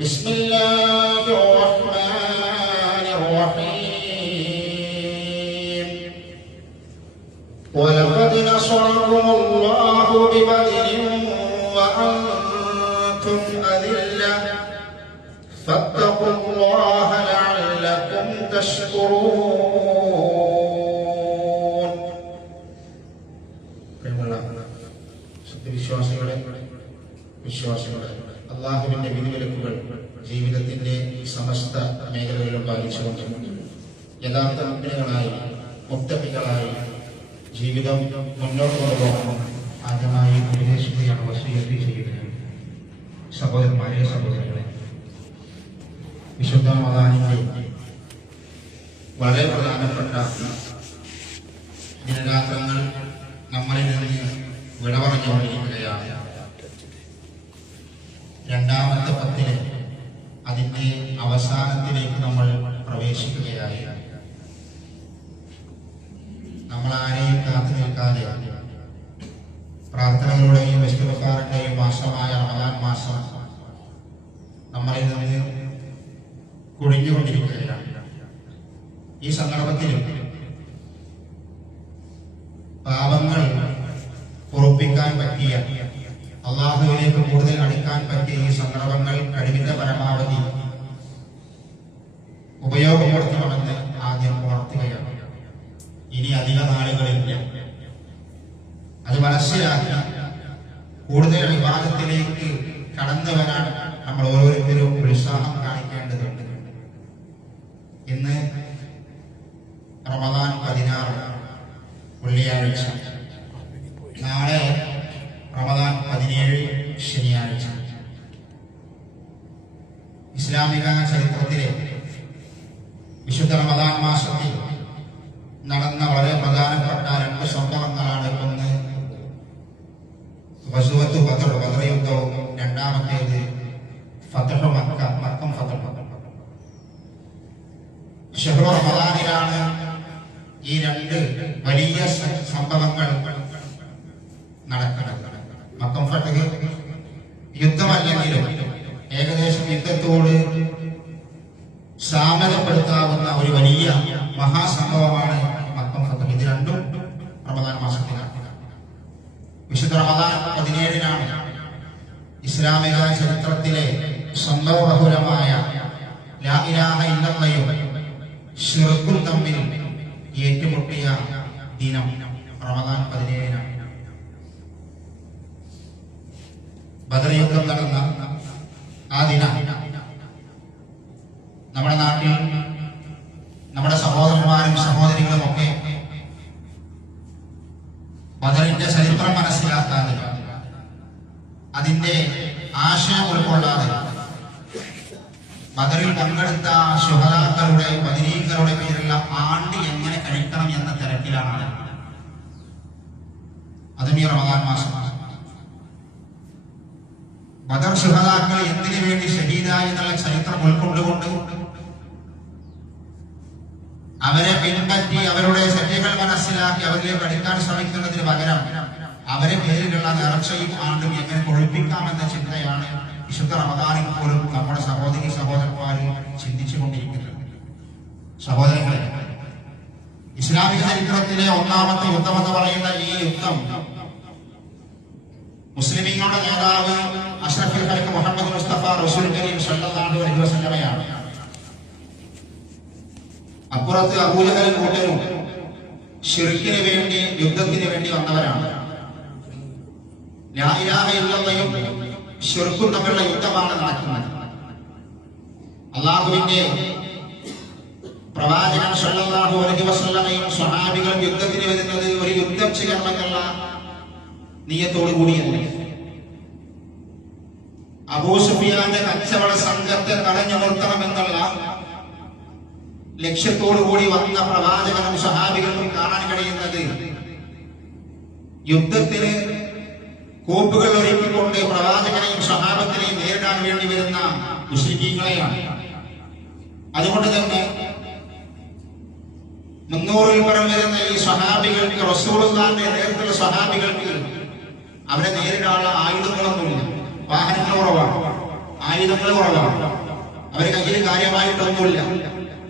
بسم الله الرحمن الرحيم ولقد نصركم الله ببدر وأنتم أذلة فاتقوا الله لعلكم تشكرون. വിശ്വാസികളെ അള്ളാഹുവിന്റെ വിധിവിലക്കുകൾ ജീവിതത്തിന്റെ സമസ്ത മേഖലകളിലും പാലിച്ചുകൊണ്ട് യഥാർത്ഥ മുഗ്നകളായി മുത്തഖികളായി ജീവിതം മുന്നോട്ട് കൊണ്ടുപോകണം ആദ്യമായി ഉപദേശിക്കുകയാണ് വസിയത്ത് ചെയ്യുന്നത്. സഹോദരന്മാരെ, സഹോദരങ്ങളെ, വിശുദ്ധ റമദാനിന്റെ വളരെ പ്രധാനപ്പെട്ട ദിനരാത്രങ്ങൾ നമ്മളിൽ നിന്ന് വിട പറഞ്ഞുകൊണ്ടിരിക്കുകയാണ്. രണ്ടാമത്തെ പത്തില് അതിന്റെ അവസാനത്തിലേക്ക് നമ്മൾ പ്രവേശിക്കുകയായി. നമ്മൾ ആരെയും കാത്തു നിൽക്കാതെ പ്രാർത്ഥനകളുടെയും ഇസ്തിഗ്ഫാറിന്റെയും മാസമായ റമദാൻ മാസം നമ്മളിൽ നിന്ന് കുഴിഞ്ഞുകൊണ്ടിരിക്കുകയാണ്. ഈ സന്ദർഭത്തിൽ പാപങ്ങൾ പൊറുപ്പിക്കാൻ പറ്റിയ, അള്ളാഹുവിലേക്ക് കൂടുതൽ അടുക്കാൻ പറ്റിയ ഈ സന്ദർഭങ്ങൾ കഴിവിന്റെ പരമാവധി ഉപയോഗപ്പെടുത്തണമെന്ന് ആദ്യം ഉണർത്തുകയാണ്. ഇനി അധിക നാളുകളില്ല. അത് മനസ്സിലാക്കി കൂടുതൽ വിവാദത്തിലേക്ക് കടന്നു വരാൻ നമ്മൾ ഓരോരുത്തരും ഉത്സാഹം കാണിക്കേണ്ടതുണ്ട്. ഇന്ന് റമദാൻ 16 വെള്ളിയാഴ്ച, നാളെ റമദാൻ 17 ശനിയാഴ്ച. ഇസ്ലാമിക ചരിത്രത്തിലെ വിശുദ്ധ റമദാൻ മാസത്തിൽ നടന്ന വളരെ പ്രധാനപ്പെട്ട 2 സംഭവങ്ങളാണ്. ഒന്ന് ഗസ്വത്ത് ബദർ, ബദർ യുദ്ധവും, രണ്ടാമത്തേത് ഫത്ഹ് മക്ക, മക്കം ഫത്ഹ്. ശഹ്റു റമദാനിലാണ് ഈ 2 വലിയ സംഭവങ്ങൾ നടക്കുന്നത്. മക്കം ഫത്ഹ് യുദ്ധമല്ലെങ്കിലും ഏകദേശം യുദ്ധത്തോട് സാമ്യതപ്പെടുത്താവുന്ന ഒരു വലിയ മഹാസംഭവമാണ് മക്കം ഫത്ഹ്. ഇത് രണ്ടും റമദാൻ മാസത്തിലാണ്. വിശുദ്ധ റമദാൻ 17-നാണ് ഇസ്ലാമിക ചരിത്രത്തിലെ സംഭവബഹുലമായ ലാ ഇലാഹ ഇല്ലല്ലാഹും ശിർക്കും തമ്മിൽ ഏറ്റുമുട്ടിയ ദിനം റമദാൻ 17-നാണ്. ബദർ യുദ്ധം നടന്ന ആ ദിനം നമ്മുടെ നാട്ടിൽ നമ്മുടെ സഹോദരന്മാരും സഹോദരികളും ഒക്കെ ബദറിന്റെ ചരിത്രം മനസ്സിലാക്കാതെ, അതിന്റെ ആശയം ഉൾക്കൊള്ളാതെ, ബദറിൽ പങ്കെടുത്ത ശുഹദാക്കളുടെ ബദരീങ്ങളുടെ പേരുള്ള ആണ്ട് എങ്ങനെ കഴിക്കണം എന്ന തിരക്കിലാണ്. അതും ഈ റമദാൻ മാസം. ബദർ ശുഹദാക്കൾ എന്തിനു വേണ്ടി ഷഹീദായി എന്നുള്ള ചരിത്രം ഉൾക്കൊണ്ടുകൊണ്ട് അവരെ പിൻപറ്റി അവരുടെ ശരികൾ മനസ്സിലാക്കി അവരിലേക്ക് അടുക്കാൻ ശ്രമിക്കുന്നതിന് പകരം അവരെ പേരിലുള്ള നേർച്ചയും ആണ്ടും എങ്ങനെ കൊഴുപ്പിക്കാമെന്ന ചിന്തയാണ് വിശുദ്ധ റമദാനിൽ പോലും നമ്മുടെ സഹോദരി സഹോദരന്മാര് ചിന്തിച്ചുകൊണ്ടിരിക്കുന്നത്. സഹോദരങ്ങളെ, ഇസ്ലാമിക ചരിത്രത്തിലെ ഒന്നാമത്തെ യുദ്ധം എന്ന് പറയുന്ന ഈ യുദ്ധം മുസ്ലിമീങ്ങളുടെ നേതാവ് അഷ്റഫുൽ ഖൽഖ് മുഹമ്മദ് മുസ്തഫ റസൂൽ കരീം സല്ലല്ലാഹു അലൈഹി വസല്ലമയാണ്. അപ്പുറത്ത് അബൂജഹലും കൂട്ടരും ശിർക്കിന് വേണ്ടി, യുദ്ധത്തിന് വേണ്ടി വന്നവരാണ്. ലാ ഇലാഹ ഇല്ലല്ലാഹും ശിർക്കും തമ്മിലുള്ള യുദ്ധമാണ് നടക്കുന്നത്. അല്ലാഹുവിന്റെ പ്രവാചകൻ സല്ലല്ലാഹു അലൈഹി വസല്ലമയും സ്വഹാബികളും യുദ്ധത്തിന് വരുന്നത് ഒരു യുദ്ധം ചെയ്യണമെന്നുള്ള നിയത്തോടു കൂടിയല്ല. അബൂ സുഫിയാന്റെ കച്ചവട സംഘത്തെ തടഞ്ഞു നിർത്തണമെന്നുള്ള ലക്ഷ്യത്തോടു കൂടി വന്ന പ്രവാചകനും സഹാബികൾക്കും കാണാൻ കഴിയുന്നത് യുദ്ധത്തിന് കോപ്പുകൾ ഒരുക്കിക്കൊണ്ട് പ്രവാചകനെയും സഹാബത്തിനെയും നേരിടാൻ വേണ്ടി വരുന്ന മുസ്ലിമീങ്ങളെയാണ്. അതുകൊണ്ട് തന്നെ 300-ൽ പരം വരുന്ന ഈ സഹാബികൾക്ക്, റസൂലുള്ളാഹിന്റെ നേതൃത്വത്തിലുള്ള സഹാബികൾക്ക് അവരെ നേരിടാനുള്ള ആയുധങ്ങളൊന്നുമില്ല, വാഹനങ്ങൾ കുറവാണ്. ആയുധങ്ങൾ കുറവാണ്, അവരുടെ കയ്യിൽ കാര്യമായിട്ടൊന്നുമില്ല.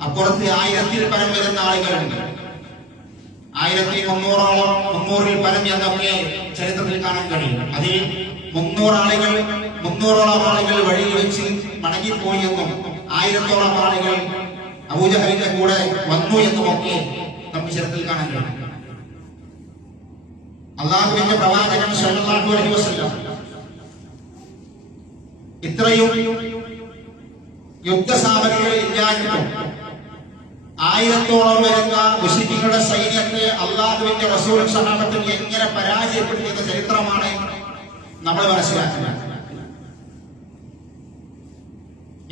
അപ്പുറത്ത് 1000-ൽ പരം വരുന്ന ആളുകളുണ്ട്. 1300-ൽ പരം എന്നൊക്കെ ചരിത്രത്തിൽ കാണാൻ കഴിയും. അതിൽ 300-ഓളം ആളുകൾ വഴിയിൽ വെച്ച് മടങ്ങിപ്പോയി എന്നും 1000-ഓളം ആളുകൾ അബൂജഹലിന്റെ കൂടെ വന്നു എന്നുമൊക്കെ നമുക്ക് ചരിത്രത്തിൽ കാണാൻ കഴിയും. അള്ളാഹുവിന്റെ പ്രവാചകൻ സ്വല്ലല്ലാഹു അലൈഹി വസല്ലം ഇത്രയും യുദ്ധസാമഗ്രികൾ ഇല്ലാഞ്ഞിട്ടും 1000-ഓളം വരുന്ന മുശ്രിക്കുകളുടെ സൈന്യത്തെ അള്ളാഹുവിന്റെ റസൂലും സഹാബത്തും എങ്ങനെ പരാജയപ്പെടുത്തിയ ചരിത്രമാണ് നമ്മൾ മനസ്സിലാക്കുന്നത്.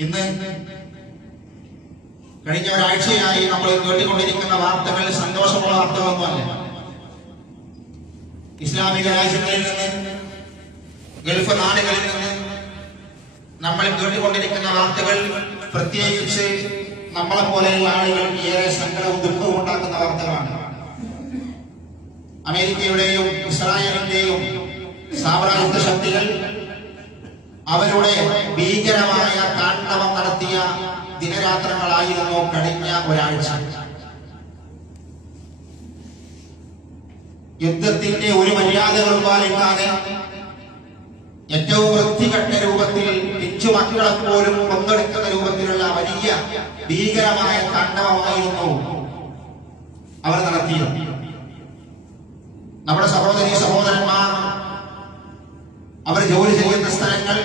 ഇന്ന് കഴിഞ്ഞ ഒരാഴ്ചയായി നമ്മൾ കേട്ടുകൊണ്ടിരിക്കുന്ന വാർത്തകൾ സന്തോഷമുള്ള വാർത്തകളൊന്നുമല്ല. ഇസ്ലാമിക രാജ്യങ്ങളിൽ നിന്ന്, ഗൾഫ് നാടുകളിൽ നിന്ന് നമ്മൾ കേട്ടുകൊണ്ടിരിക്കുന്ന വാർത്തകൾ പ്രത്യേകിച്ച് നമ്മളെ പോലെയുള്ള ആളുകൾക്ക് ഏറെ സങ്കടവും ദുഃഖവും ഉണ്ടാക്കുന്ന വാർത്തകളാണ്. അമേരിക്കയുടെയും ഇസ്രായേലിന്റെയും സാമ്രാജ്യ ശക്തികൾ അവരുടെ ഭീകരമായ താണ്ഡവം നടത്തിയ ദിനരാത്രങ്ങളായിരുന്നു കഴിഞ്ഞ ഒരാഴ്ച. യുദ്ധത്തിന്റെ ഒരു മര്യാദകളും പാലിക്കാതെ ഏറ്റവും വൃത്തികെട്ട രൂപത്തിൽ പിഞ്ചുമക്കളെ പോലും കൊന്നെടുക്കുന്ന രൂപത്തിലുള്ള വലിയ ഭീകരമായ താണ്ഡവമായിരുന്നു അവർ നടത്തിയത്. നമ്മുടെ സഹോദരീ സഹോദരന്മാർ അവർ ജോലി ചെയ്യുന്ന സ്ഥലങ്ങൾ,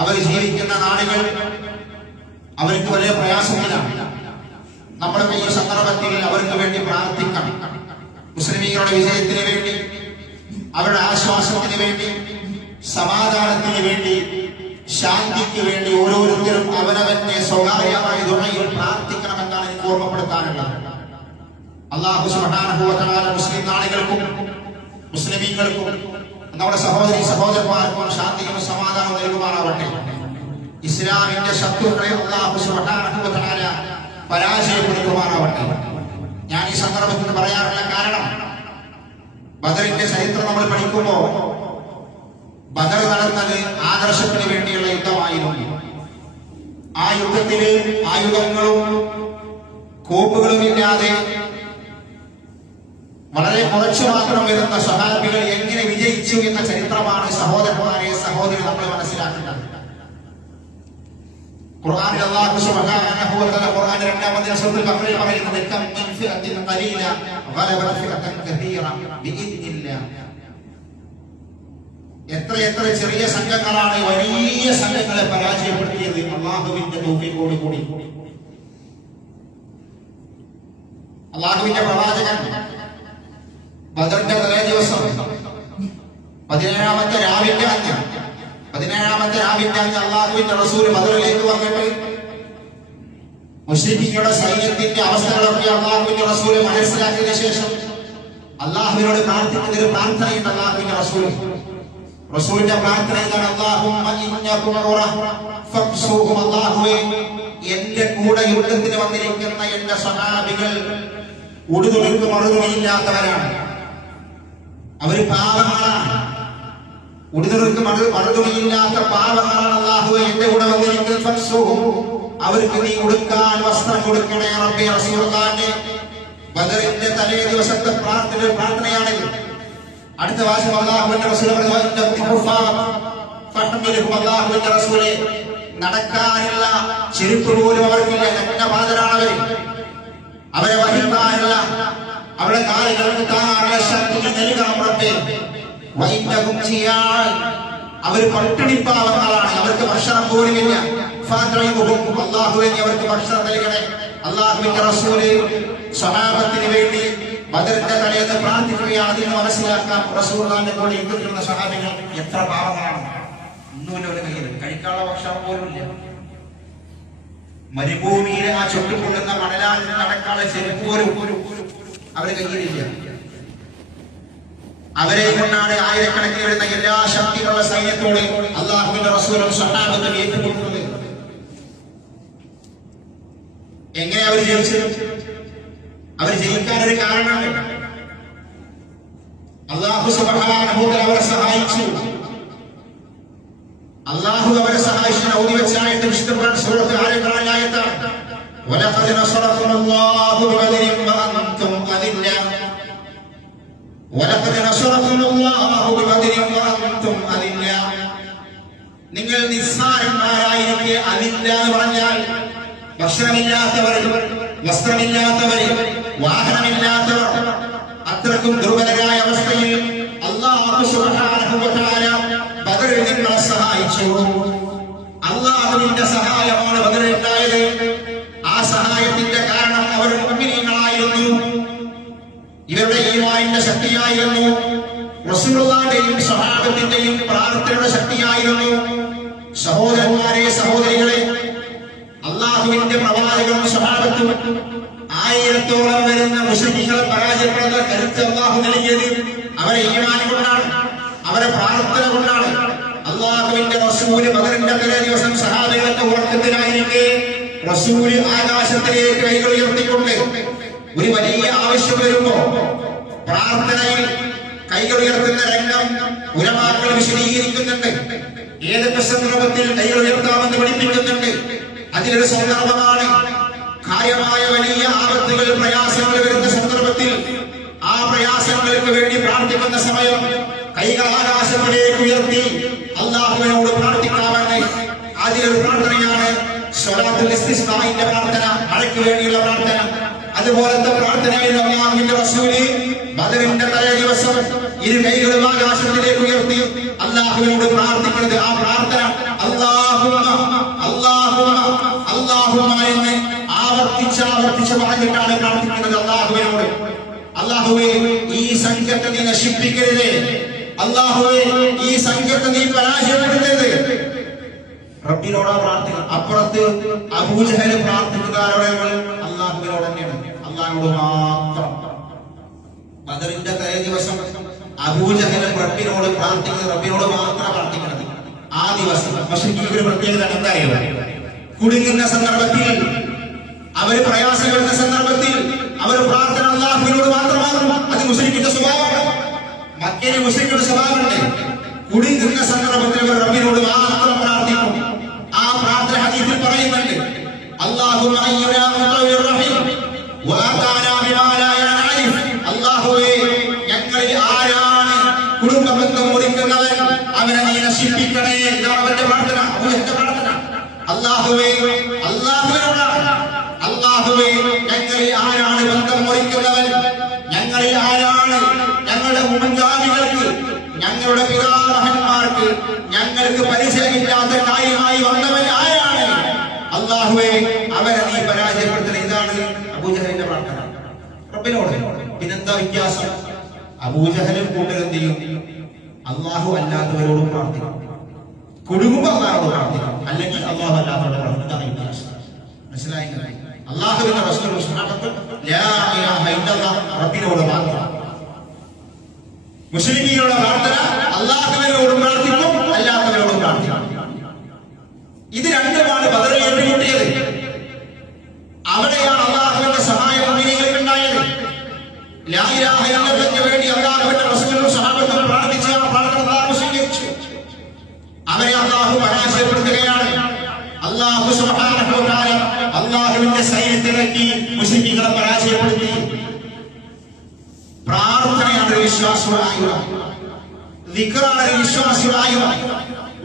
അവർ ജീവിക്കുന്ന നാടുകൾ അവർക്ക് വലിയ പ്രയാസത്തിലാണ്. നമ്മൾ ഈ സന്ദർഭത്തിൽ അവർക്ക് വേണ്ടി പ്രാർത്ഥിക്കണം. മുസ്ലിമീങ്ങളുടെ വിജയത്തിന് വേണ്ടി, അവരുടെ ആശ്വാസത്തിന് വേണ്ടി, സമാധാനത്തിന് വേണ്ടി, ശാന്തിക്ക് വേണ്ടി ഓരോരുത്തരും അവനവന്റെ സ്വകാര്യമായ ദുആയിൽ പ്രാർത്ഥിക്കണമെന്നാണ് എനിക്ക് ഓർമ്മപ്പെടുത്താനുള്ളത്. അല്ലാഹു സുബ്ഹാനഹു വ തആല മുസ്ലിം നാടുകൾക്കും മുസ്ലിമീങ്ങൾക്കും നമ്മുടെ സഹോദരീ സഹോദരന്മാർക്കും ശാന്തിയും സമാധാനവും നൽകുമാറാവട്ടെ. ഇസ്ലാമിന്റെ ശത്രുക്കളെ അല്ലാഹു സുബ്ഹാനഹു വ തആല പരാജയപ്പെടുത്തുമാറാവട്ടെ. ഞാൻ ഈ സന്ദർഭത്തിൽ പറയാനുള്ള കാരണം, ബദറിന്റെ ചരിത്രം നമ്മൾ പഠിക്കുമ്പോൾ ബദർ നടന്നത് ആദർശത്തിന് വേണ്ടിയുള്ള യുദ്ധമായിരുന്നു. ആ യുദ്ധത്തിൽ ആയുധങ്ങളും കോപ്പുകളും ഇല്ലാതെ വളരെ കുറച്ചു മാത്രം വരുന്ന സ്വഹാബികൾ എങ്ങനെ വിജയിച്ചു എന്ന ചരിത്രമാണ് സഹോദരന്മാരെ സഹോദരി നമ്മൾ മനസ്സിലാക്കേണ്ടത്. ഖുർആനിൽ അല്ലാഹു സുബ്ഹാനഹു വ തആല ഖുർആനിൽ 2-ാമത്തെ സൂറത്തുൽ ബഖറയിൽ പറയുന്നത് കം മിൻ ഫിഅത്തിൻ ഖലീല ഗലബത് ഫിഅതൻ കസീറ ബിഇദ്നില്ലാഹ്. എത്ര ചെറിയ സംഘങ്ങളാണ് വലിയ സംഘങ്ങളെ പരാജയപ്പെടുത്തിയത് അല്ലാഹുവിന്റെ തൗഫീഖോട് കൂടി. അല്ലാഹുവിന്റെ പ്രവാചകൻ ബദറിന്റെ തലേ ദിവസം 17-ാമത്തെ രാവിന്റെ അന്ന് അല്ലാഹുവിന്റെ റസൂൽ ബദറിലേക്ക് വന്നിട്ട് മുശ്രിക്കുകളുടെ സൈന്യത്തിന്റെ അവസ്ഥകളൊക്കെ അല്ലാഹുവിന്റെ റസൂൽ മനസ്സിലാക്കിയതിനു ശേഷം അല്ലാഹുവിനോട് പ്രാർത്ഥിക്കുന്ന ഒരു പ്രാർത്ഥനയുണ്ട്. അല്ലാഹുവിന്റെ റസൂലിന്റെ പ്രാർത്ഥന ഇതാണ്: അല്ലാഹുമ്മ ഇന്നകും ഫഖ്സുഹും. അല്ലാഹുവേ, എന്റെ കൂടെ യുദ്ധത്തിന് വന്നിരിക്കുന്ന എന്റെ സ്വഹാബികൾ ഉടുതുണിക്ക് മറുതുണിയില്ലാത്തവരാണ്, അവര് പാവങ്ങളാണ്, ഉടുതുണിക്ക് മറുതുണിയില്ലാത്ത പാവങ്ങളാണ്. അല്ലാഹുവേ, എന്റെ കൂടെ വന്നിരിക്കുന്ന ഫഖ്സുഹും, അവർക്ക് നീ ഉടുക്കാൻ വസ്ത്രം കൊടുക്കണേ റബ്ബേ. റസൂലുള്ളാഹിന്റെ ബദറിന്റെ തലേ ദിവസത്തെ പ്രാർത്ഥനയാണിത്. അടുത്ത വാചകം അല്ലാഹുവിന്റെ റസൂൽ അല്ലാഹുവിന്റെ റസൂലെ, നടക്കാനുള്ള ചെരുപ്പ് പോലും അവർക്കില്ല, നഗ്നപാതരാണ് അവരെ വഹിക്കാനുള്ള, അവരുടെ കാലുകൾക്ക് താങ്ങാനുള്ള ശക്തി നൽകണം റബ്ബേ. വൈന്നഹും ജിയാൻ, അവർ പട്ടിണിപ്പാവങ്ങളാണ്, അവർക്ക് ഭക്ഷണം പോലുമില്ല. അല്ലാഹുവേ, അവർക്ക് ഭക്ഷണം നൽകണേ. അല്ലാഹുവിന്റെ റസൂല് സ്വഹാബത്തിന് വേണ്ടി ബദറിന്റെ തലേന്ന് പ്രാർത്ഥിക്കുകയാണ്. അതിൽ നിന്ന് മനസ്സിലാക്കാം റസൂലുള്ളാഹിന്റെ കൂടെ യുദ്ധത്തിലുള്ള സ്വഹാബികൾ എത്ര പാവങ്ങളാണ്. ഒന്നുമില്ല, ഒരു കയ്യിൽ കഴിക്കാനുള്ള ഭക്ഷണം പോലുമില്ല. മരുഭൂമിയിലെ ആ ചുട്ടുകൊണ്ടുന്ന മണലാൽ നടക്കാനുള്ള ചെരുപ്പ് പോലും അവരുടെ കയ്യിലില്ല. അവരെ കൊണ്ടാണ് ആയിരക്കണക്കിന് വരുന്ന എല്ലാ ശക്തികളുള്ള സൈന്യത്തോട് അല്ലാഹുവിന്റെ റസൂലും സ്വഹാബത്തും ഏറ്റുമുട്ടുന്നത്. എങ്ങനെ അവർ ജയിച്ചത്? അവർ ജയിക്കാൻ ഒരു കാരണമുണ്ട്. അല്ലാഹു സുബ്ഹാനഹു വ തആല അവരെ സഹായിച്ചു. അല്ലാഹു അവരെ സഹായിച്ചു. ഓതി വെച്ചായിട്ട് വിശുദ്ധ ഖുർആൻ സൂറത്ത് ആല ഇംറാൻ ആയത്താണ്. വലഖദ് നസറകുമുല്ലാഹു ബിബദരിൻ വഅൻതും അദില്ല. വലഖദ് നസറകുമുല്ലാഹു ബിബദരിൻ വഅൻതും അദില്ല. നിങ്ങൾ നിസ്സാരന്മാരായിരിക്കെ അദില്ല എന്ന് പറഞ്ഞാൽ ഭക്ഷണമില്ലാത്തവർ, വസ്ത്രമില്ലാത്തവർ, വാഹനമില്ലാത്തവർ, അത്രക്കും ദുർബലരായ അവസ്ഥയിൽ അല്ലാഹു സുബ്ഹാനഹു വ തആല ബദറിൽ നിങ്ങളെ സഹായിച്ചു. അല്ലാഹുവിന്റെ സഹായമാണ് ബദറിൽ ഉണ്ടായത്. ആ സഹായത്തിന്റെ കാരണം അവർ മുഅ്മിനീങ്ങളായിരുന്നു. ഇവരുടെ ഈമാനിന്റെ ശക്തിയായിരുന്നു. റസൂലുള്ളാഹിന്റെയും സ്വഹാബത്തിന്റെയും പ്രാർത്ഥനയുടെ ശക്തിയായിരുന്നു. സഹോദരന്മാരെ, സഹോദരികളെ, അല്ലാഹുവിന്റെ പ്രവാചകനും സ്വഹാബത്തും 1000-ഓളം വരുന്ന മുശ്രിക്കുകളെ പരാജയപ്പെടുന്ന കരുത്ത് അല്ലാഹു നൽകിയത് അവരെ ഈമാൻ കൊണ്ടാണ്, അവരെ പ്രാർത്ഥന കൊണ്ടാണ്. അല്ലാഹുവിന്റെ റസൂല് ബദറിന്റെ തലേ ദിവസം സഹാബികളൊക്കെ ഉറക്കത്തിലായിരിക്കെ റസൂല് ആകാശത്തിലേക്ക് കൈകൾ ഉയർത്തിക്കൊണ്ട് ഒരു വലിയ ആവശ്യം വരുമ്പോ പ്രാർത്ഥനയിൽ കൈകൾ ഉയർത്തുന്ന രംഗം ഉലമാക്കൾ വിശദീകരിക്കുന്നുണ്ട്. ഏതൊക്കെ സന്ദർഭത്തിൽ കൈകൾ ഉയർത്താമെന്ന് പഠിപ്പിക്കുന്നുണ്ട്. അതിലൊരു സന്ദർഭമാണ് കാര്യമായ വലിയ ആപത്തുകൾ, പ്രയാസങ്ങൾ വരുന്ന സന്ദർഭത്തിൽ ആ പ്രയാസങ്ങൾക്ക് വേണ്ടി പ്രാർത്ഥിക്കുന്ന സമയം കൈകൾ ആകാശത്തിലേക്ക് ഉയർത്തി അല്ലാഹുവിനോട് പ്രാർത്ഥിക്കാമെന്ന്. അതിലൊരു പ്രാർത്ഥനയാണ് സ്വലാത്തുൽ ഇസ്തിസ്ഖാഇന്റെ പ്രാർത്ഥന, മഴയ്ക്ക് വേണ്ടിയുള്ള പ്രാർത്ഥന. അതുപോലത്തെ പ്രാർത്ഥനയിൽ അല്ലാഹുവിന്റെ റസൂല് ബദറിന്റെ തലേ ദിവസം ഇരു കൈകളും ആകാശത്തിലേക്ക് ഉയർത്തി അല്ലാഹുവിനോട് പ്രാർത്ഥിക്കുന്നത്. ആ പ്രാർത്ഥന അല്ലാഹുമ്മ അല്ലാഹുമ്മ അല്ലാഹുമ്മ എന്ന് ആവർത്തിച്ച് പറഞ്ഞിട്ടാണ് പ്രാർത്ഥിക്കുന്നത് അല്ലാഹുവിനോട്. അല്ലാഹുവേ, ഈ സംഘത്തെ നീ നശിപ്പിക്കരുത്. അല്ലാഹുവേ, ഈ സംഘത്തെ നീ പരാജയപ്പെടുത്തരുത്. റബ്ബിനോടാ പ്രാർത്ഥിക്കുക. അപ്പുറത്ത് അബൂജഹൽ പ്രാർത്ഥിക്കുക അല്ലാഹുവിനോട് തന്നെയാണ്, അല്ലാഹുവോട് മാത്രം. ബദറിന്റെ തലേ ദിവസം അബൂജഹൽ റബ്ബിനോട് പ്രാർത്ഥിക്കുന്നത്, റബ്ബിനോട് മാത്രം പ്രാർത്ഥിക്കുന്നത്. ആ ദിവസം മുശ്രിക്കുകളുടെ പ്രത്യേകത എന്താ അറിയോ? കുടുങ്ങുന്ന സന്ദർഭത്തിൽ, അവർ പ്രയാസം വരുന്ന സന്ദർഭത്തിൽ അവർ പ്രാർത്ഥന അല്ലാഹുവിനോട് മാത്രമാകും. അത് മുശ്രിക്കിന്റെ സ്വഭാവമാണ്. മക്കയിലെ മുശ്രിക്കിന്റെ സ്വഭാവമുണ്ട്. കുടുങ്ങുന്ന സന്ദർഭത്തിൽ അവർ റബ്ബിനോട് മാത്രം പ്രാർത്ഥിക്കും. ആ പ്രാർത്ഥന ഹദീസിൽ പറയുന്നുണ്ട്. അല്ലാഹുമ്മ അയ്യുനാ മുതവ്വിർ റഹീം വഅതാനാ ബിമാ ലാ യഅരിഫ്. അല്ലാഹുവേ, ഞങ്ങളിൽ ആരാണ് കുടുംബ ബന്ധം മുറിക്കുന്നവൻ, അവനെ നീ നശിപ്പിക്കണേ. ഇതാണ് അവന്റെ പ്രാർത്ഥന, അവന്റെ പ്രാർത്ഥന. അല്ലാഹുവേ, അല്ലാഹുവിനോടാണ്. അല്ലാഹുവേ, ഞങ്ങളിൽ ആരാണ് ബന്ധം മുറിക്കുന്നവൻ, ഞങ്ങളിൽ ആരാണ് ഞങ്ങളുടെ മുൻഗാമികൾക്ക്, ഞങ്ങളുടെ പിതാമഹന്മാർക്ക് ഞങ്ങൾക്ക് പരിചയമില്ലാത്ത കാര്യമായി വന്നവൻ ആരാണ്? അല്ലാഹുവേ, അവരെ നീ പരാജയപ്പെടുത്തണം. ഇതാണ് അബൂജഹലിന്റെ പ്രാർത്ഥന റബ്ബിനോട്. പിന്നെന്താ വ്യത്യാസം? അബൂജഹലും കൂട്ടരെന്ത് ചെയ്യും? അല്ലാഹു അല്ലാത്തവരോടും പ്രാർത്ഥിക്കും. കുടുംബം അല്ലാഹുവോട് പ്രാർത്ഥിക്കും, അല്ലെങ്കിൽ അല്ലാഹു അല്ലാത്തവരോട് പ്രാർത്ഥിക്കും. മനസ്സിലായില്ലേ? അല്ലാഹുവിന്റെ റസൂലും സ്വഹാബത്തും ലാ ഇലാഹ ഇല്ലല്ലാഹ് റബ്ബിനോട് മാത്രം. മുശ്രിക്കുകളുടെ പ്രാർത്ഥന അല്ലാഹുവിനോടും പ്രാർത്ഥിക്കും, അല്ലാത്തവരോടും പ്രാർത്ഥിക്കും. ഇത് രണ്ടുമാണ് ബദറിൽ ഏറ്റുമുട്ടിയത്. അവിടെയാണ് അല്ലാഹുവിന്റെ സഹായം മുഅ്മിനീങ്ങൾക്ക് ഉണ്ടായത്. ലാ ഇലാഹ ഇല്ലല്ലാഹ്ക്ക് വേണ്ടി അല്ലാഹുവിന്റെ റസൂലും സ്വഹാബത്തും പ്രാർത്ഥിച്ച ആ പ്രാർത്ഥന അല്ലാഹു സ്വീകരിച്ചു. അവരെ അല്ലാഹു പരാജയപ്പെടുത്തുകയാണ്. അല്ലാഹു സുബ്ഹാനഹു വ തആല അല്ലാഹുവിന്റെ സൈന്യത്തിലേക്ക് മുശ്രിക്കുകളെ പരാജയപ്പെടുത്തി. പ്രാർത്ഥനയാണ് വിശ്വാസമുള്ള ആയുധം, ദിക്റാണ് വിശ്വാസമുള്ള ആയുധം,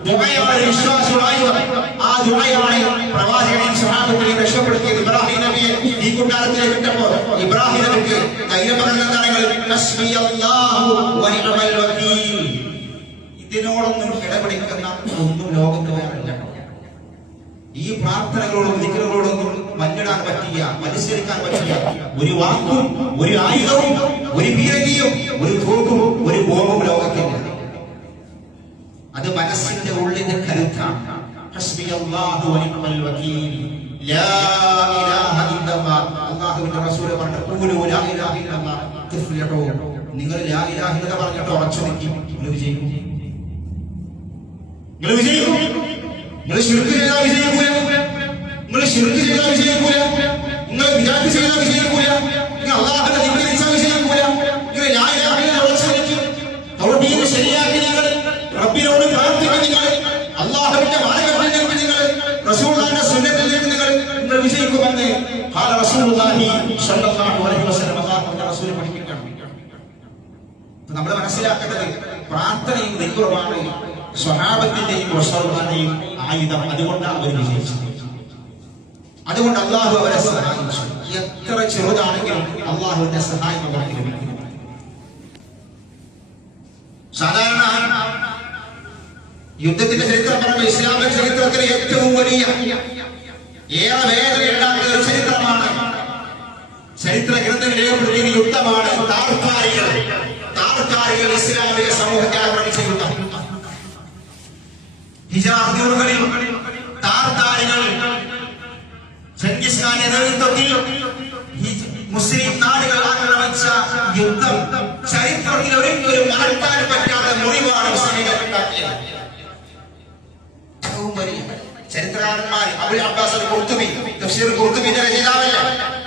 ദുആയാണ് വിശ്വാസമുള്ള ആയുധം. ആ ദുആയാണ് പ്രവാചകനെയും സ്വഹാബത്തിനെയും രക്ഷപ്പെടുത്തിയത്. ഇബ്രാഹിം നബിയെ ഈ കൂട്ടാരത്തിലേക്ക് ഇട്ടപ്പോൾ ഇബ്രാഹിം നബിക്ക് ധൈര്യം പകർന്നതാണ് ഹസ്ബിയല്ലാഹു വ നിഅമൽ വകീൽ. ഇതിനോടൊന്നും കിടപിടിക്കുന്ന ഒന്നും ലോകത്ത് വേറെയില്ല. ഈ പ്രാർത്ഥനകളോടും ദിക്റുകളോടൊന്നും മല്ലിടാൻ പറ്റിയ, മത്സരിക്കാൻ പറ്റിയ ഒരു വാക്കും, ഒരു ആയുധവും, ഒരു പീരങ്കിയും, ഒരു തോക്കും, ഒരു ബോംബും ലോകത്തില്ല. അത് മനസ്സിന്റെ ഉള്ളിന്റെ കരുത്താണ്. ഹസ്ബിയല്ലാഹു വ നിഅമൽ വകീൽ. ലാ ഇലാഹ ഇല്ലല്ലാഹ്. അല്ലാഹുവിന്റെ റസൂൽ പറഞ്ഞു, ഖൂലു ലാ ഇലാഹ ഇല്ലല്ലാഹ് തുഫ്ലിഹൂ. നിങ്ങൾ ലാ ഇലാഹ ഇല്ലല്ലാഹ് പറഞ്ഞിട്ട് ഉറച്ചു നിൽക്കും, നിങ്ങൾ വിജയിക്കും. നിങ്ങൾ വിജയിക്കും. നിങ്ങൾ ശിർക്ക് ചെയ്താൽ വിജയിക്കൂല, നിങ്ങൾ ശിർക്ക് ചെയ്താൽ വിജയിക്കൂല, നിങ്ങൾ വിദഅത്ത് ചെയ്താൽ വിജയിക്കൂല, നിങ്ങൾ അല്ലാഹുവിനെ ധിക്കരിച്ചാൽ വിജയിക്കൂല. നിങ്ങൾ ലാ ഇലാഹ ഇല്ലല്ലാഹ് ഉറച്ചു നിൽക്കും. തൗഹീദ് ശരിയാക്കി നിങ്ങൾ റബ്ബിനോട് പ്രാർത്ഥിക്കും. നിങ്ങൾ അല്ലാഹു അല്ലാഹുവിന്റെ മാർഗ്ഗത്തിലേക്ക് നിങ്ങൾ റസൂലുള്ളാഹിന്റെ സുന്നത്തിലേക്ക് നിങ്ങൾ വിജയിക്കുമെന്ന് ഖാല റസൂലുള്ളാഹി സ്വല്ലല്ലാഹു അലൈഹി വസല്ലം അല്ലാഹുവിന്റെ റസൂൽ പഠിപ്പിക്കണം. നമ്മൾ മനസ്സിലാക്കേണ്ടത് പ്രാർത്ഥനയും ദിക്റുമാണ് സ്വഹാബത്തിന്റെയും റസൂലുള്ളാഹിന്റെയും ആയുധം. അതുകൊണ്ടാണ് അവർ വിജയിച്ചത്. അതുകൊണ്ട് അല്ലാഹു അവരെ സഹായിച്ചു. എത്ര ചെറുതാണെങ്കിലും അല്ലാഹുവിന്റെ സഹായം അവർക്ക് ലഭിക്കും. സാധാരണ യുദ്ധത്തിന്റെ ചരിത്രം പറയുമ്പോൾ ഇസ്ലാമിക ചരിത്രത്തിലെ ഏറ്റവും വലിയ ഏറെ വേദനയുണ്ടാക്കുന്ന ഒരു ചരിത്രമാണ്. ചരിത്ര ഗ്രന്ഥങ്ങൾ രേഖപ്പെടുത്തിയ യുദ്ധമാണ് താർക്കാരികൾ ഇസ്ലാമിക സമൂഹത്തെ ആക്രമിച്ച യുദ്ധം. ഹിജാറുകളിൽ താർക്കാരികൾ ചെങ്കിസ് ഖാന്റെ നേതൃത്വത്തിൽ മുസ്ലിം നാടുകൾ ആക്രമിച്ച യുദ്ധം ചരിത്രത്തിൽ ഒരിക്കലും മറക്കാൻ പറ്റാത്ത മുറിവാണ് മുസ്ലിങ്ങൾ ഉണ്ടാക്കിയത്. ചരിത്രകാരന്മാർ അബുൽ അബ്ബാസ് അൽ ഖുർത്തുബി, തഫ്സീർ ഖുർത്തുബിന്റെ രചയിതാവല്ല,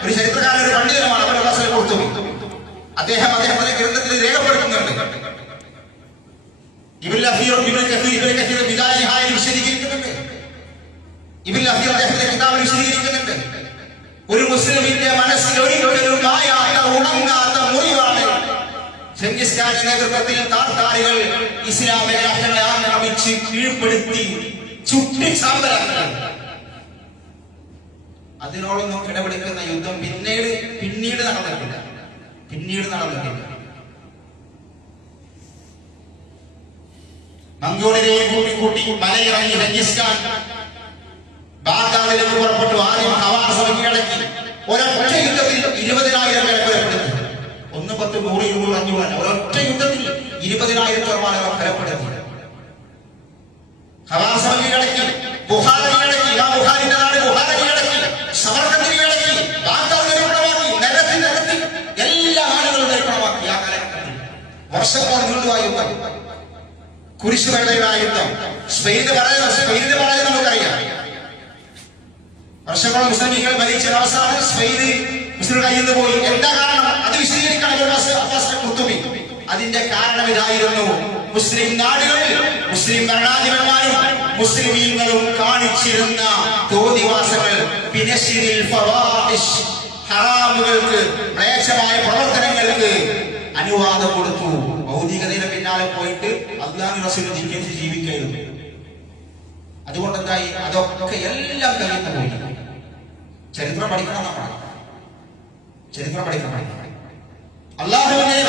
ഒരു ചരിത്രകാരൻ, ഒരു പണ്ഡിതനാണ് അബുൽ അബ്ബാസ് അൽ ഖുർത്തുബി. അദ്ദേഹത്തിന്റെ ഗ്രന്ഥത്തിൽ രേഖപ്പെടുത്തുന്നുണ്ട്. ഇബ്നുൽ കസീർ ബിദായ നിഹായ വിശദീകരിക്കുന്നുണ്ട്. ഇബ്നുൽ കസീർ അദ്ദേഹത്തിന്റെ കിതാബിൽ വിശദീകരിക്കുന്നുണ്ട്. ഒരു മുസ്ലിമിന്റെ മനസ്സിൽ ഒരിക്കലും മായാത്ത ഉണങ്ങാത്ത മുറിവാണ് ചെങ്കിസ് ഖാന്റെ നേതൃത്വത്തിൽ താർക്കാരികൾ ഇസ്ലാമിക രാഷ്ട്രങ്ങളെ ആക്രമിച്ച് കീഴ്പ്പെടുത്തി ചുട്ടിച്ചാമ്പലാക്കുന്നത്. അതിനോടൊന്നും കിടപിടിക്കുന്ന യുദ്ധം പിന്നീട് നടന്നിട്ടില്ല. മംഗോളിയയെ കൂട്ടി മലയിറങ്ങി ചെങ്കിസ് ഖാൻ ബാഗ്ദാദിലേക്ക് പുറപ്പെട്ടു. ആദ്യം ഹവാർ സഭയ്ക്ക് കിടക്കി. ഒരൊറ്റ യുദ്ധത്തിൽ 20,000 പേരെ കൊലപ്പെടുത്തി. 1, 10, 100, 200, 500 ഒരൊറ്റ യുദ്ധത്തിൽ 20,000 ആളുകളെ കൊലപ്പെടുത്തി. ഹവാർ സഭയ്ക്ക് കിടക്കി, ബുഖാരി കിടക്കി, ബുഖാരിന്റെ നാട് ബുഖാരി കിടക്കി, സമർഖന്ദിന് കിടക്കി, ബാഗ്ദാദിനെ കുളമാക്കി, നിരത്തി എല്ലാ നാടുകളും കുളമാക്കി. ആ കാലഘട്ടത്തിൽ വർഷങ്ങളോളം നീണ്ടുപോയ യുദ്ധം, കുരിശുകളുടെ യുദ്ധം. സ്പെയിനിന് പറയുന്നത് നമുക്കറിയാം. വർഷങ്ങളോളം മുസ്ലിങ്ങൾ ഭരിച്ച അവസാനം സ്പെയിന് മുസ്ലിം കയ്യിൽ നിന്ന് പോയി. എന്താ കാരണം? അത് വിശദീകരിക്കണം ഖുർത്തുബി. അതിന്റെ കാരണം ഇതായിരുന്നു: മുസ്ലിം നാടുകളിൽ മുസ്ലിം ഭരണാധിപന്മാരും മുസ്ലിമീങ്ങളും കാണിച്ചിരുന്ന തോന്നിവാസങ്ങൾ, ഹറാമുകൾക്ക്, മ്ലേച്ഛമായ പ്രവർത്തനങ്ങൾക്ക് അനുവാദം കൊടുത്തു. ഭൗതികതയുടെ പിന്നാലെ പോയിട്ട് അല്ലാഹു റസൂൽ ജീവിക്കായിരുന്നു. അതുകൊണ്ട് എന്തായി? അതൊക്കെ എല്ലാം കഴിയുന്ന പോയി. ചരിത്രം പഠിക്കണം. അല്ലാഹുവിന്റെയും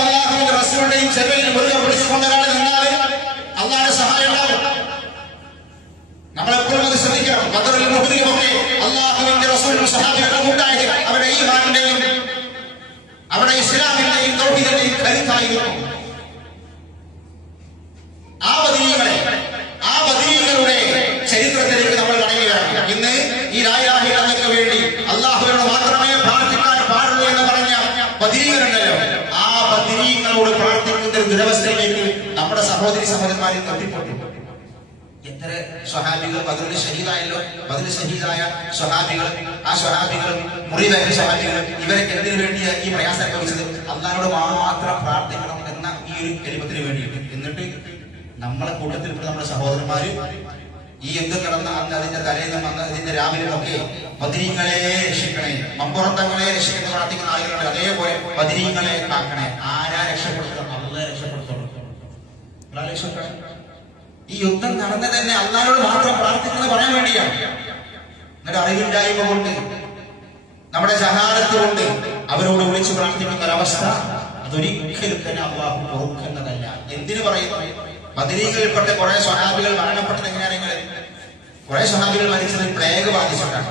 റസൂലിന്റെയും ചെവിയിൽ മുറുകെ പിടിച്ചുകൊണ്ട് ഒരാൾ നിന്നാൽ അല്ലാഹുവിന്റെ സഹായം ഉണ്ടാവും. നമ്മളെപ്പോഴും അത് ശ്രദ്ധിക്കണം. ബദറിലും ഉഹദിലുമൊക്കെ അല്ലാഹുവിന്റെ റസൂലും സഹാബികളും ഉണ്ടായത് അവരുടെ ഈമാനിന്റെയും അവരുടെ ഇസ്ലാമിന്റെയും തൗഹീദിന്റെയും കരുത്തായിരുന്നു. ആ ബദരീങ്ങളുടെ ചരിത്രത്തിലേക്ക് നമ്മൾ മടങ്ങി വരണം. ഇന്ന് ഈ ലാ ഇലാഹ ഇല്ലല്ലാഹ്ക്ക് വേണ്ടി അല്ലാഹുവിനോട് മാത്രമേ പ്രാർത്ഥിക്കാൻ പാടുള്ളൂ എന്ന് പറഞ്ഞ ബദരീങ്ങളുണ്ടല്ലോ, ആ ബദരീങ്ങളോട് പ്രാർത്ഥിക്കുന്ന ഒരു ദുരവസ്ഥയിലേക്ക് നമ്മുടെ സഹോദരന്മാരിൽ തട്ടിപ്പെട്ടു. എത്ര സ്വഹാബികൾ ബദറിൽ ഷഹീദായല്ലോ. ബദറിൽ ഷഹീദായ സ്വഹാബികൾ, ആ സ്വഹാബികളും മുറിവേറ്റ സ്വഹാബികളും, ഇവരൊക്കെ എന്തിനു വേണ്ടിയാണ് ഈ പ്രയാസം അനുഭവിച്ചത്? അല്ലാഹുവോട് മാത്രം പ്രാർത്ഥിക്കണം എന്ന ഈ ഒരു കലിമത്തിന് വേണ്ടിയിട്ട്. എന്നിട്ട് നമ്മളെ കൂട്ടത്തിൽ നമ്മുടെ സഹോദരന്മാര് ഈ യുദ്ധം നടന്ന അന്ന്, അതിന്റെ തലേന്നും അന്ന് അതിന്റെ രാവിലെയൊക്കെ ബദരീങ്ങളെ രക്ഷിക്കണേ, മമ്പുറത്തങ്ങളെ രക്ഷിക്കുന്ന പ്രാർത്ഥിക്കുന്ന ആളുകളുണ്ട്. അതേപോലെ ബദരീങ്ങളെ കാക്കണേ. ആരാ രക്ഷപ്പെടുത്തണം? അള്ളാഹ് രക്ഷപ്പെടുത്തണം. ഈ യുദ്ധം നടന്ന തന്നെ അള്ളാഹുവോട് മാത്രം പ്രാർത്ഥിക്കുന്നത് പറയാൻ വേണ്ടിയാണ്. എന്നിട്ട് അറിവില്ലായ്മ കൊണ്ട്, നമ്മുടെ ജഹാലത്ത് കൊണ്ട് അവരോട് വിളിച്ചു പ്രാർത്ഥിക്കുന്ന ഒരവസ്ഥ, അതൊരിക്കലും തന്നെ അള്ളാഹു പൊറുക്കുന്നതല്ല. എന്തിനു പറയുന്നു? ബദരീകളിൽപ്പെട്ട കുറെ സ്വഹാബികൾ മരണപ്പെട്ടത് എങ്ങനെയാണെങ്കിൽ, കുറെ സ്വഹാബികൾ മരിച്ചത് പ്ലേഗ് ബാധിച്ചിട്ടാണ്.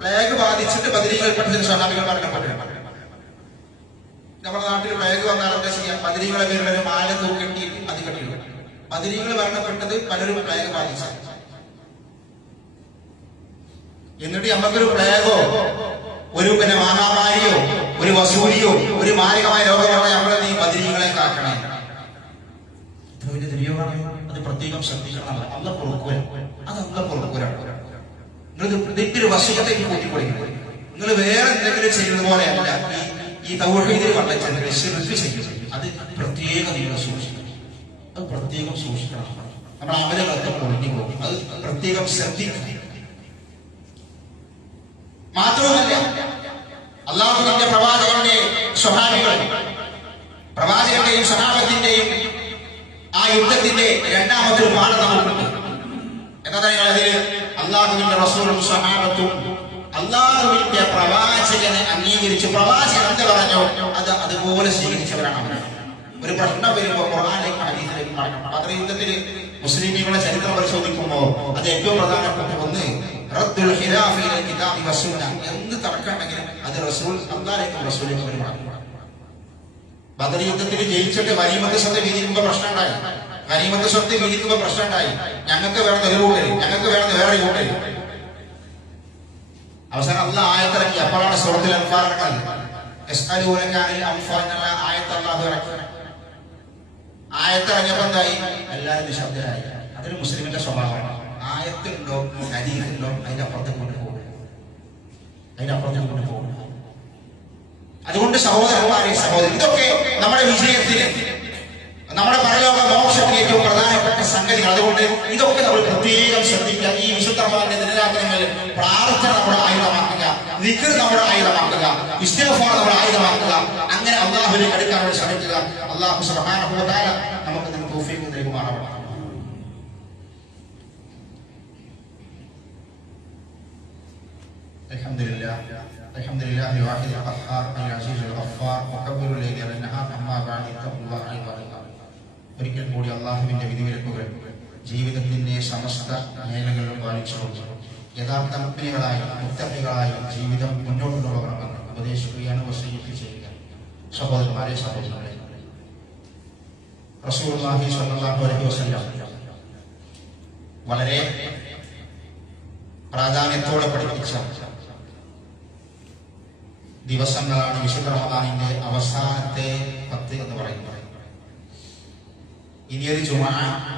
പ്ലേഗ് ബാധിച്ചിട്ട് ബദരീകളിൽപ്പെട്ട സ്വഹാബികൾ മരണപ്പെട്ടിട്ടുണ്ട്. നമ്മുടെ നാട്ടിൽ പ്ലേഗ് വന്നാൽ എന്താ ചെയ്യാം? ബദരീകളെ പേരിൽ ഒരു മാല തൂക്കിട്ടിട്ട് അത് കെട്ടിയിടും. ബദരീകൾ മരണപ്പെട്ടത് പലരും പ്ലേഗ് ബാധിച്ചു. എന്നിട്ട് നമുക്കൊരു പ്ലേഗോ ഒരു മഹാമാരിയോ ഒരു വസൂരിയോ ഒരു മാരകമായ രോഗമാണ് നമ്മളെ ഈ ബദരീകളെ കാക്കണേ. അത് പ്രത്യേകം ശ്രദ്ധിക്കണം. അല്ല പൊറുക്കൂല, അത് അല്ല പൊറുക്കൂല. നിങ്ങൾ ഒരു വശത്തേക്ക് കൂട്ടിക്കൊടുക്കും. നിങ്ങൾ വേറെ എന്തെങ്കിലും ചെയ്യുന്നത് പോലെ അല്ല ഈ തൗഹീദിൽ വന്നിട്ട് ശിർക്ക് ചെയ്യും. അത് പ്രത്യേകം നിങ്ങൾ സൂക്ഷിക്കണം. അത് പ്രത്യേകം സൂക്ഷിക്കണം. നമ്മുടെ അമലുകളൊക്കെ പൊളിഞ്ഞു പോകും. അത് പ്രത്യേകം ശ്രദ്ധിക്കണം. മാത്രവുമല്ല, അള്ളാഹുവിന്റെ പ്രവാചകന്റെ സ്വഹാബികൾ, പ്രവാചകന്റെയും സ്വഹാബത്തിന്റെയും ആ യുദ്ധത്തിന്റെ രണ്ടാമത്തെ ഒരു പാഠം നമുക്കുണ്ട്. എന്നതാണ് അതിൽ അള്ളാഹുവിന്റെ റസൂലും സ്വഹാബത്തും അള്ളാഹുവിന്റെ പ്രവാചകനെ അംഗീകരിച്ചു. പ്രവാചകൻ എന്ത് പറഞ്ഞോ അത് അതുപോലെ സ്വീകരിച്ചവരാണ് അവർ. ഒരു പ്രശ്നം വരുമ്പോൾ ഖുർആനിലേക്ക് ഹദീസിലേക്ക് മടങ്ങണം. ബദർ യുദ്ധത്തിൽ മുസ്ലിമീങ്ങളുടെ ചരിത്രം പരിശോധിക്കുമ്പോൾ അത് ഏറ്റവും പ്രധാനപ്പെട്ട ഒന്ന് റദ്ദുൽ ഖിലാഫി ഇലൽ കിതാബി വസുന്ന. എന്ത് തർക്കമുണ്ടെങ്കിലും അത് റസൂൽ അല്ലാഹുവിലേക്കും റസൂലിലേക്കും അവർ മടങ്ങണം. ബദർ യുദ്ധത്തിൽ ജയിച്ചിട്ട് ഗനീമത്ത് സ്വത്ത് വീതിക്കുമ്പോൾ പ്രശ്നം ഉണ്ടായി. ഗനീമത്ത് സ്വത്ത് വീതിക്കുമ്പോൾ പ്രശ്നം ഉണ്ടായി. ഞങ്ങൾക്ക് വേണം ഒരു കൂട്ടര്, ഞങ്ങൾക്ക് വേണം വേറെ കൂട്ടര്. അവസാനം അല്ലാഹ് ആയത്തിറക്കി. അപ്പോഴാണ് സൂറത്തുൽ അൻഫാൽ ഇറങ്ങുന്നത്. യസ്അലൂനക അനിൽ അൻഫാൽ എന്നുള്ള ആയത്ത് അല്ലാഹു ഇറക്കി. ആയത്തിറങ്ങിയപ്പോൾ എന്തായി? എല്ലാവരും നിശബ്ദരായി. അതൊരു മുസ്ലിമിന്റെ സ്വഭാവമാണ്. ആയത്തുണ്ടോ ഹദീസുണ്ടോ അതിന്റെ അപ്പുറത്തേക്ക് കൊണ്ടുപോകും, അതിന്റെ അപ്പുറത്തേക്ക് കൊണ്ടുപോകും. അതുകൊണ്ട് സഹോദരന്മാരെ, സഹോദരി, ഇതൊക്കെ നമ്മുടെ വിജയത്തിന്, നമ്മുടെ പരലോക മോക്ഷത്തിന് ഏറ്റവും പ്രധാനപ്പെട്ട സംഗതികൾ. അതുകൊണ്ട് ഇതൊക്കെ നമ്മൾ പ്രത്യേകം ശ്രദ്ധിക്കുക. ഈ വിശുദ്ധ റമദാനിന്റെ ദിനരാത്രങ്ങളിൽ പ്രാർത്ഥന നമ്മുടെ ആയുധമാക്കുക, ദിക്ർ നമ്മുടെ ആയുധമാക്കുക, ഇസ്തിഗ്ഫാർ നമ്മുടെ ആയുധമാക്കുക. അങ്ങനെ അല്ലാഹുവിലേക്ക് അടുക്കാൻ വേണ്ടി ശ്രമിക്കുക. അല്ലാഹു സുബ്ഹാനഹു വ തആല നമുക്ക് ഇതിന് തൗഫീഖ് നൽകുമാറാവട്ടെ. അൽഹംദുലില്ലാഹി വാഹിദ് ഖഹാർ അൽ അസീസ് അൽ ഗഫാർ മുകബ്ബിറുൽ ലൈലി വൻ നഹാർ അമ്മാ ബഅദ് തഖ്വല്ലാഹി ഇബാദല്ലാഹ്. ഒരിക്കൽ കൂടി അല്ലാഹുവിന്റെ വിധിവിലക്കുകൾ ജീവിതത്തിന്റെ സമസ്ത മേഖലകളിലും പാലിച്ചുകൊണ്ട് യഥാർത്ഥ മുഅ്മിനുകളായി മുത്തഖികളായി ജീവിതം മുന്നോട്ട് കൊണ്ടുപോകണമെന്ന് ഉപദേശിക്കുകയാണ്, വസിയ്യത്ത് ചെയ്യുക. സഹോദരന്മാരെ, സഹോദരികളെ, റസൂലുള്ളാഹി സ്വല്ലല്ലാഹു അലൈഹി വസല്ലം വളരെ പ്രാധാന്യത്തോടെ പഠിപ്പിച്ച ദിവസങ്ങളാണ് വിശുദ്ധ റമദാനിന്റെ അവസാനത്തെ 10 എന്ന് പറയുന്നത്. ഇനിയൊരു ജുമാ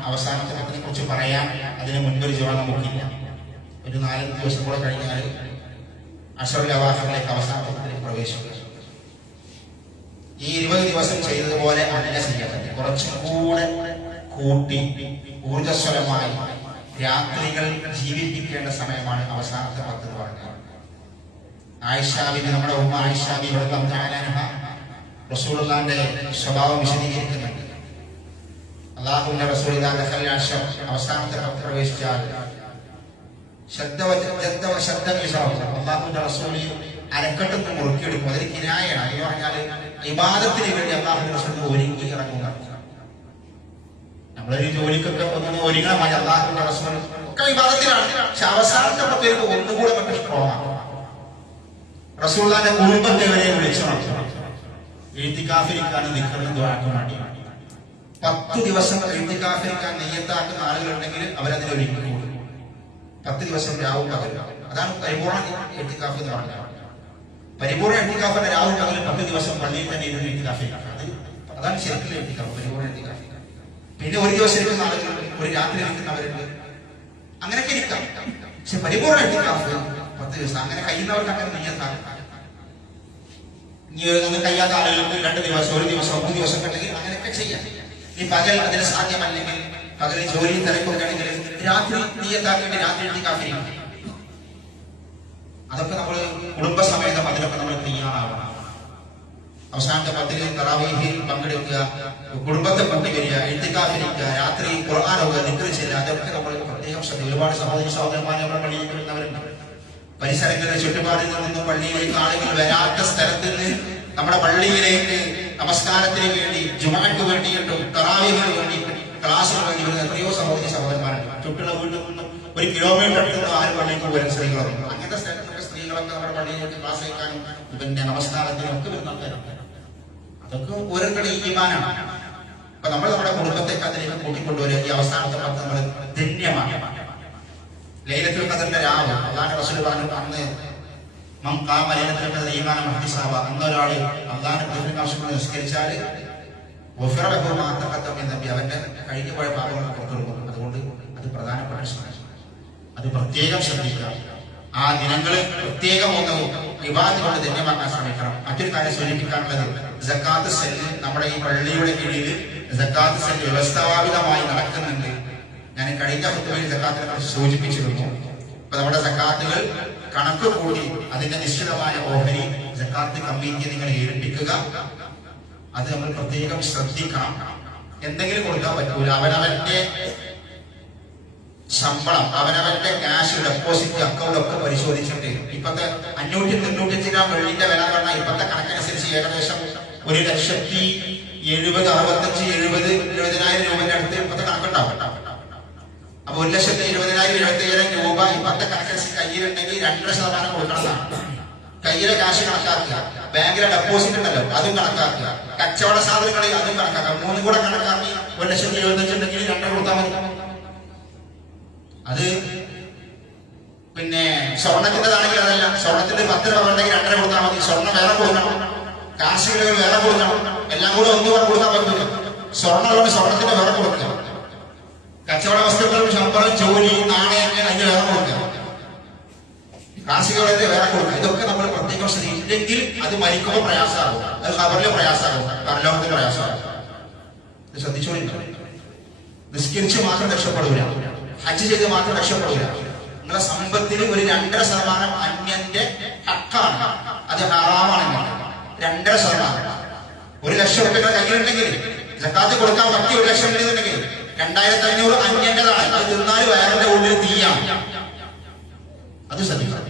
അവസാനത്തെ 10നെ കുറിച്ച് പറയാൻ അതിന് മുൻപൊരു ജുമാ നമുക്കില്ല. ഒരു 4 ദിവസം കൂടെ കഴിഞ്ഞാൽ അശ്റുൽ അവാഖിറിലേക്ക് അവസാനത്തെ 10ലേക്ക് പ്രവേശിക്കുക. ഈ 20 ദിവസം ചെയ്തതുപോലെ അല്ല ചെയ്യാൻ, കുറച്ചും കൂടെ കൂട്ടി ഊർജ്ജസ്വലമായി രാത്രികൾ ജീവിപ്പിക്കേണ്ട സമയമാണ് അവസാനത്തെ 10 എന്ന് പറഞ്ഞത്. നമ്മുടെ ഉമ്മ ആയിഷ റളിയല്ലാഹു തആല അൻഹ റസൂലുള്ളാഹിന്റെ സ്വഭാവം വിശദീകരിക്കുന്നുണ്ട്. അല്ലാഹുവിന്റെ റസൂൽ അവസാനത്തെ 10 പ്രവേശിച്ചാൽ അല്ലാഹുവിന്റെ റസൂൽ അരക്കെട്ടൊന്ന് മുറുക്കിയെടുക്കും. അതൊരു കിനായാണ്. എന്ന് പറഞ്ഞാൽ ഇബാദത്തിന് വേണ്ടി അല്ലാഹുവിന്റെ റസൂൽ ഒരുങ്ങി ഇറങ്ങുക. നമ്മളൊരു ജോലിക്കൊക്കെ ഒന്നും ഒരുങ്ങണമായി. അല്ലാഹുവിന്റെ റസൂൽ ഒക്കെ ഇബാദത്തിലാണ്. പക്ഷെ അവസാനത്തെ 10 പേർക്ക് ഒന്നുകൂടെ മറ്റു സ്ട്രോങ്ങാണ്. റസൂലുള്ളാഹിന്റെ കുടുംബത്തെ വരെ വിളിച്ചു എഴുത്തിക്കാഫിരിക്കാൻ നിൽക്കുന്ന ദുആക്ക് വേണ്ടി 10 ദിവസം എഴുത്തിക്കാഫിരിക്കാൻ നെയ്യത്താക്കുന്ന ആളുകളുണ്ടെങ്കിൽ അവരതിന് ഒരുങ്ങി 10 ദിവസം രാവും പകലും. അതാണ് പരിപൂർണ എഴുത്തിക്കാഫ് എന്ന് പറഞ്ഞത്. പരിപൂർണ എഴുത്തിക്കാഫിന്റെ രാവും പകലും 10 ദിവസം പള്ളിയിൽ തന്നെ ഇരുന്ന് എഴുത്തിക്കാഫിരിക്കാം. അതാണ് ശരിക്കും എഴുത്തിക്കാഫ്, പരിപൂർണ എഴുത്തിക്കാഫ്. പിന്നെ ഒരു ദിവസം ഇരിക്കുന്ന ആളുകളുണ്ട്, ഒരു രാത്രി ഇരിക്കുന്നവരുണ്ട്, അങ്ങനെയൊക്കെ ഇരിക്കാം. പക്ഷെ പരിപൂർണ എഴുത്തിക്കാഫ് 10 ദിവസം. അങ്ങനെ കഴിയുന്നവർക്ക് അങ്ങനെ നെയ്യത്താക്കാം. ഇനി അങ്ങനെ കഴിയാത്ത ആളുകൾക്ക് 2 ദിവസം, 1 ദിവസം, 3 ദിവസം ഉണ്ടെങ്കിൽ അങ്ങനെയൊക്കെ ചെയ്യാം. ഈ പകൽ അതിന് സാധ്യമല്ലെങ്കിൽ, പകൽ ജോലി തിരക്കൊക്കെ ആണെങ്കിൽ രാത്രി നെയ്യത്താക്കേണ്ടി രാത്രി എഴുത്തിക്കാഫിരിക്കും. അതൊക്കെ നമ്മൾ കുടുംബസമേതം അതിലൊക്കെ നമ്മൾ തയ്യാറാവണം. അവസാനത്തെ 10 തറാവീഹിൽ പങ്കെടുക്കുക, കുടുംബത്തെ കൊണ്ടുവരിക, എഴുത്തിക്കാഫിരിക്കുക, രാത്രി ഖുർആൻ ഓതുക, ദിക്ർ ചെയ്യുക. അതൊക്കെ നമ്മൾ പ്രത്യേകം ശ്രദ്ധ. ഒരുപാട് സഹോദരന്മാരെ നമ്മുടെ പള്ളിയിലേക്ക് വരുന്നവരുണ്ട്. പരിസരങ്ങളിലെ ചുറ്റുപാടിൽ നിന്നും പള്ളിയിലേക്ക് ആളുകൾ വരാത്ത സ്ഥലത്ത് നിന്ന് നമ്മുടെ പള്ളിയിലേക്ക് നമസ്കാരത്തിന് വേണ്ടി, ജുമാക്ക് വേണ്ടിയിട്ടും തറാവീഹിന് വേണ്ടിയിട്ടും ക്ലാസ്സിന് വേണ്ടി വരുന്ന എത്രയോ സഹോദരന്മാരുണ്ട്. ചുറ്റുള്ള വീട്ടിൽ നിന്നും 1 കിലോമീറ്റർ അടുത്തുള്ള 6 പള്ളിക്ക് വരുന്ന സ്ത്രീകളുണ്ട്. അങ്ങനത്തെ സ്ഥലത്തൊക്കെ സ്ത്രീകളൊക്കെ നമ്മുടെ പള്ളിയിലേക്ക് ക്ലാസ് കഴിക്കാനും പിന്നെ നമസ്കാരത്തിനും ഒക്കെ വരുന്ന ആൾക്കാരുണ്ട്. അതൊക്കെ ഓരോരുത്തരുടെ ഈമാനാണ്. അപ്പൊ നമ്മൾ നമ്മുടെ കുടുംബത്തെ അതിലേക്ക് കൂട്ടിക്കൊണ്ടുവരിക. ഈ അവസാനത്തെ 10 നമ്മൾ ധന്യമാണ്. ലൈലത്തുൽ ഖദറിന്റെ രാവ് അല്ലാഹുവിന്റെ റസൂൽ പറഞ്ഞു, അന്ന് മൻ ഖാമ ലൈലത്തുൽ ഖദർ ഈമാനൻ വഹ്തിസാബ, അന്നൊരാൾ അല്ലാഹുവിന്റെ ആവശ്യങ്ങൾ നിസ്കരിച്ചാൽ ഗുഫിറ ലഹു മാ തഖദ്ദമ മിൻ ദംബി, അവന്റെ കഴിഞ്ഞു പോയ പാപങ്ങൾ പുറത്തെടുക്കും. അതുകൊണ്ട് അത് പ്രധാനപ്പെട്ട സമയം, അത് പ്രത്യേകം ശ്രദ്ധിക്കുക. ആ ദിനങ്ങളിൽ പ്രത്യേകം ഒന്ന് ഇബാദത്ത് കൊണ്ട് ധന്യമാക്കാൻ ശ്രമിക്കണം. മറ്റൊരു കാര്യം സൂചിപ്പിക്കാനുള്ളത്, സക്കാത്ത് സെല്ല് നമ്മുടെ ഈ പള്ളിയുടെ കീഴിൽ സക്കാത്ത് സെല്ല് വ്യവസ്ഥാപിതമായി നടക്കുന്നുണ്ട്. ഞാൻ കഴിഞ്ഞ ഖുതുബയിൽ സക്കാത്തിനെ കുറിച്ച് സൂചിപ്പിച്ചിരുന്നു. അപ്പൊ നമ്മുടെ സക്കാത്തുകൾ കണക്ക് കൂട്ടി അതിന്റെ നിശ്ചിതമായ ഓഹരി സക്കാത്ത് കമ്മിറ്റി നിങ്ങൾ ഏൽപ്പിക്കുക. അത് നമ്മൾ പ്രത്യേകം ശ്രദ്ധിക്കണം. എന്തെങ്കിലും കൊടുക്കാൻ പറ്റൂല. അവനവന്റെ ശമ്പളം, അവനവന്റെ ക്യാഷ് ഡെപ്പോസിറ്റ് അക്കൗണ്ട് ഒക്കെ പരിശോധിച്ചിട്ട് ഇപ്പത്തെ 595 ഗ്രാം വെള്ളിന്റെ വില പറഞ്ഞാൽ ഇപ്പത്തെ കണക്കനുസരിച്ച് ഏകദേശം 1,70,000 രൂപന്റെ അടുത്ത് ഇപ്പത്തെ കണക്കുണ്ടാവും. അപ്പൊ 1,70,000 രൂപ ഇപ്പത്തെ കണക്കനുസരിച്ച് കയ്യിലുണ്ടെങ്കിൽ 2% കൊടുക്കണമെന്നാണ്. കയ്യിലെ കാശ് കണക്കാക്കുക, ബാങ്കിലെ ഡെപ്പോസിറ്റ് ഉണ്ടല്ലോ അതും കണക്കാക്കുക, കച്ചവട സാധനങ്ങളിൽ അതും കണക്കാക്കുക. 3 കൂടെ കണക്കാക്കി 1,75,000 ഉണ്ടെങ്കിൽ 2 കൊടുത്താൽ മതി. അത് പിന്നെ സ്വർണത്തിൻ്റെതാണെങ്കിൽ അതല്ല, സ്വർണത്തിന്റെ 10 രൂപ ഉണ്ടെങ്കിൽ 2.5 കൊടുത്താൽ മതി. സ്വർണം വേറെ കൊടുക്കണം, കാർഷിക വേറെ കൊടുക്കണം, എല്ലാം കൂടെ ഒന്നും കൊടുക്കാൻ പറ്റില്ല. സ്വർണ്ണമുള്ള സ്വർണത്തിന്റെ വേറെ കൊടുക്കുക, കച്ചവട വസ്തുക്കളും ശമ്പളം ജോലി നാണയങ്ങൾ അതിന് വേറെ കൊടുക്കുക, കാർഷിക വിളയുടെ വേറെ കൊടുക്കുക. ഇതൊക്കെ നമ്മൾ പ്രത്യേകം ശ്രദ്ധിച്ചില്ലെങ്കിൽ അത് മരിക്കുമ്പോൾ പ്രയാസമാകും, അത് ഖബറിലെ പ്രയാസമാകും, പരലോകത്തിന്റെ പ്രയാസമാകും. ഇത് ശ്രദ്ധിച്ചോളി. നിസ്കരിച്ച് മാത്രം രക്ഷപ്പെടൂല, ഹജ്ജ് ചെയ്ത് മാത്രം രക്ഷപ്പെടൂല. നിങ്ങളെ സമ്പത്തിന് ഒരു 2.5% അന്യന്റെ ഹക്കാണ്, അത് ഹറാമാണെങ്കിൽ 2.5%. 1,00,000 രൂപ കയ്യിലുണ്ടെങ്കിൽ സക്കാത്ത് കൊടുക്കാൻ പറ്റിയ 1,00,000 ഉണ്ടെന്നുണ്ടെങ്കിൽ 2,500 അന്യന്റേതാണ്. അത് തിന്നാൽ വയറിന്റെ ഉള്ളിൽ തീയാണ്. അത് ശ്രദ്ധിക്കണം.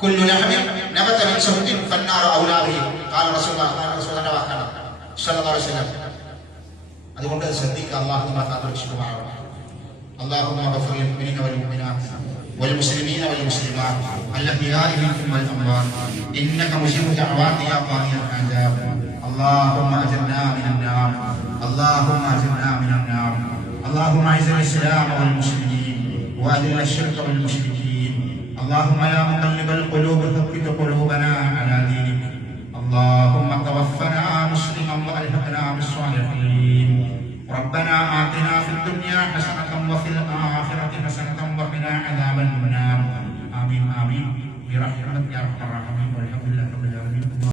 കുല്ലു ലഹമിൻ നബത മിൻ സുഹ്തിൻ ഫന്നാറു ഔലാ ബിഹി ഖാല റസൂലുള്ളാഹി വാക്കാണ് സ്വല്ലല്ലാഹു അലൈഹി വസല്ലം. അതുകൊണ്ട് ശ്രദ്ധിക്കുക. അല്ലാഹു നമ്മെ കാത്തുരക്ഷിക്കുമാറാവട്ടെ. اللهم اغفر للمؤمنين والمؤمنات والمسلمين والمسلمات الاحياء منهم والاموات انك مجيب دعوات يا قاضي الحاجات. اللهم اجرنا من النار، اللهم اجرنا من النار. اللهم اعز الاسلام والمسلمين واذل الشرك والمشركين. اللهم يا مقلب القلوب ثبت قلوبنا على دينك. اللهم توفنا مسلما والحقنا بالصالحين. ربنا آتنا في الدنيا حسنة وفي الآخرة حسنة وقنا عذاب النار. آمين آمين برحمتك يا أرحم الراحمين.